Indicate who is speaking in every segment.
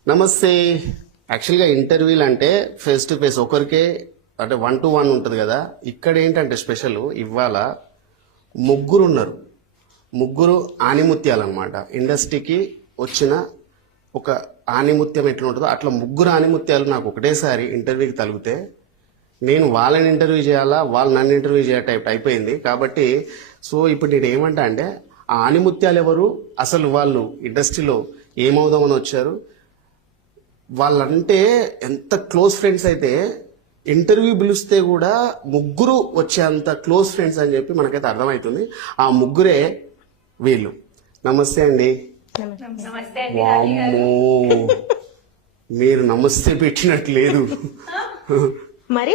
Speaker 1: నమస్తే. యాక్చువల్గా ఇంటర్వ్యూలు అంటే ఫేస్ టు ఫేస్ ఒకరికే అంటే 1-to-1 ఉంటుంది కదా. ఇక్కడ ఏంటంటే స్పెషల్ ఇవాళ ముగ్గురు ఉన్నారు. ముగ్గురు ఆనిముత్యాలు అనమాట. ఇండస్ట్రీకి వచ్చిన ఒక ఆనిముత్యం ఎట్లా ఉంటుందో అట్లా ముగ్గురు ఆనిముత్యాలు నాకు ఒకటేసారి ఇంటర్వ్యూకి తలిగితే నేను వాళ్ళని ఇంటర్వ్యూ చేయాలా, వాళ్ళు నన్ను ఇంటర్వ్యూ చేయ టైప్ అయిపోయింది. కాబట్టి సో ఇప్పుడు నేను ఏమంటా అంటే ఆ ఆనిముత్యాలు ఎవరు, అసలు వాళ్ళు ఇండస్ట్రీలో ఏమవుదామని వచ్చారు, వాళ్ళంటే ఎంత క్లోజ్ ఫ్రెండ్స్ అయితే ఇంటర్వ్యూ పిలిస్తే కూడా ముగ్గురు వచ్చేంత క్లోజ్ ఫ్రెండ్స్ అని చెప్పి మనకైతే అర్థమవుతుంది. ఆ ముగ్గురే వీళ్ళు. నమస్తే అండి. వామ్మో, మీరు నమస్తే పెట్టినట్లేదు.
Speaker 2: మరి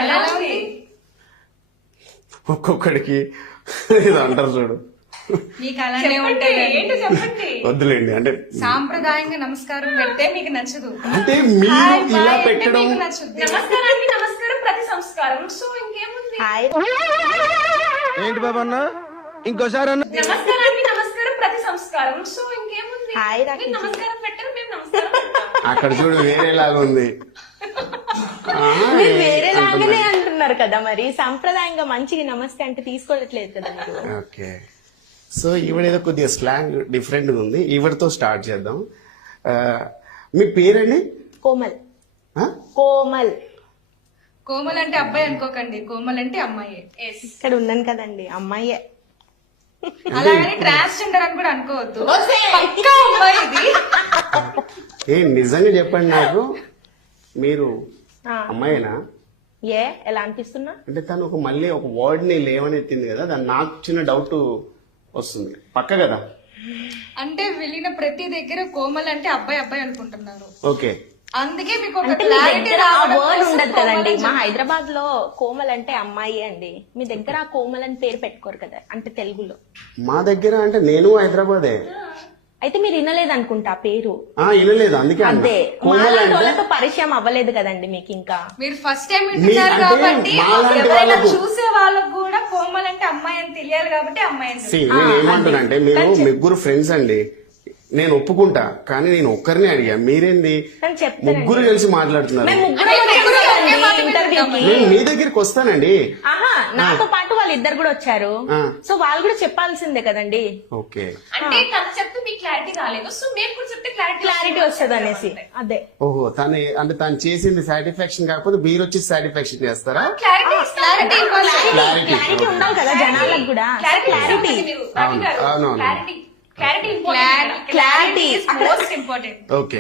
Speaker 1: ఒక్కొక్కడికి ఏదో అంటారు చూడు.
Speaker 3: మీకు అలానే ఉంటాయి. ఏంటో చెప్పండి.
Speaker 1: వద్దులేండి, అంటే
Speaker 3: సాంప్రదాయంగా నమస్కారం పెడితే మీకు నచ్చదు.
Speaker 1: అంటే మీరు ఇలా పెట్టడం
Speaker 3: మీకు నచ్చదు. నమస్కారానికి నమస్కారం ప్రతి సంస్కారం. సో ఇంకేముంది.
Speaker 2: హాయ్
Speaker 4: ఏంటి బాబా అన్న ఇంకోసారి అన్న
Speaker 3: నమస్కారానికి నమస్కారం ప్రతి సంస్కారం. సో ఇంకేముంది.
Speaker 2: హాయ్
Speaker 3: మీరు నమస్కారం పెట్టారు, మేము నమస్కారం పెట్టాం.
Speaker 1: అక్కడ చూడు వేరేలాగా ఉంది.
Speaker 2: మీరు వేరే లాగానే అంటున్నారు కదా, మరి సాంప్రదాయంగా మంచిగా నమస్తే అంటే తీసుకోవట్లేదు కదా మీరు.
Speaker 1: ఓకే, సో ఈవిడేదో కొద్దిగా స్లాంగ్ డిఫరెంట్ గా ఉంది. ఈవిడతో స్టార్ట్ చేద్దాం. మీ పేరండి?
Speaker 2: కోమల్.
Speaker 1: ఆ?
Speaker 2: కోమల్.
Speaker 3: కోమల్ అంటే అబ్బాయి అనుకోకండి, కోమల్ అంటే అమ్మాయి.
Speaker 2: ఇక్కడ ఉన్నాను కదండి, అమ్మాయే.
Speaker 3: అలాగని ట్రాన్స్జెండర్ అని కూడా అనుకోవద్దు. పక్కా అమ్మాయి ఇది.
Speaker 1: నిజంగా చెప్పండి నాకు, మీరు
Speaker 2: ఆ.
Speaker 1: అమ్మాయినా?
Speaker 2: ఎలా అనిపిస్తున్నా?
Speaker 1: అంటే తను మళ్ళీ ఒక వర్డ్ ని లేవనెత్తింది కదా, దాన్ని నాకు చిన్న డౌట్ వస్తుంది. పక్క కదా?
Speaker 3: అంటే వెళ్ళిన ప్రతి దగ్గర కోమల్ అంటే అబ్బాయి అబ్బాయి అనుకుంటున్నారు.
Speaker 1: ఓకే,
Speaker 3: అందుకే మీకు ఒక
Speaker 2: అంటే మీ
Speaker 3: క్లారిటీ
Speaker 2: దగ్గర ఆ వర్డ్ ఉండదు కదండి. మా హైదరాబాద్ లో కోమల్ అంటే అమ్మాయి అండి. మీ దగ్గర ఆ కోమల్ అని పేరు పెట్టుకోరు కదా, అంటే తెలుగులో.
Speaker 1: మా దగ్గర అంటే నేను హైదరాబాదే.
Speaker 2: అయితే మీరు వినలేదు అనుకుంటా ఆ పేరు.
Speaker 1: వినలేదు, అందుకే అన్నా.
Speaker 2: అదే
Speaker 1: కోమల్
Speaker 2: మాలాంటి
Speaker 1: అంటే
Speaker 2: వాళ్ళతో పరిచయం అవ్వలేదు కదండి మీకు ఇంకా.
Speaker 3: మీరు ఫస్ట్ టైం వింటున్నారు
Speaker 1: అంటే
Speaker 3: కాబట్టి
Speaker 1: మాలాంటి
Speaker 3: ఎవరైనా
Speaker 1: వాళ్ళకు-
Speaker 3: చూసే వాళ్ళకు కూడా కోమల్ అంటే అమ్మాయి అని తెలియాలి కాబట్టి అమ్మాయి అని
Speaker 1: See, నేను ఏమంటున్నానంటే మీరు ముగ్గురు ఫ్రెండ్స్ అండి, నేను ఒప్పుకుంటా. కానీ నేను ఒక్కరిని అడిగా, మీరేంది
Speaker 2: కానీ చెప్తానండి.
Speaker 1: ముగ్గురు కలిసి మాట్లాడుతున్నారు?
Speaker 2: మేము ముగ్గురం వచ్చాం కదండి ఇంటర్వ్యూకి.
Speaker 1: నేను మీ దగ్గరికి వస్తానండి.
Speaker 2: ఆహా, నాతో పాటు వాళ్ళు ఇద్దరు కూడా వచ్చారు.
Speaker 1: ఆ.
Speaker 2: సో వాళ్ళు కూడా చెప్పాల్సిందే కదండి.
Speaker 1: ఓకే,
Speaker 3: అంటే తను చెప్తే మీకు క్లారిటీ రాలేదు. సో మేము కూడా చెప్తే
Speaker 2: క్లారిటీ వస్తుంది అనేసి. అదే
Speaker 1: ఓహో, తను అంటే తను చేసింది సాటిస్ఫాక్షన్ కాకపోతే మీరు వచ్చి సాటిస్ఫాక్షన్ చేస్తారా?
Speaker 3: క్లారిటీ
Speaker 2: క్లారిటీ ఉండాలి కదా జనాలకు కూడా. క్లారిటీ
Speaker 1: అవును, అవును, అవును.
Speaker 3: Clarity most important.
Speaker 1: ఓకే.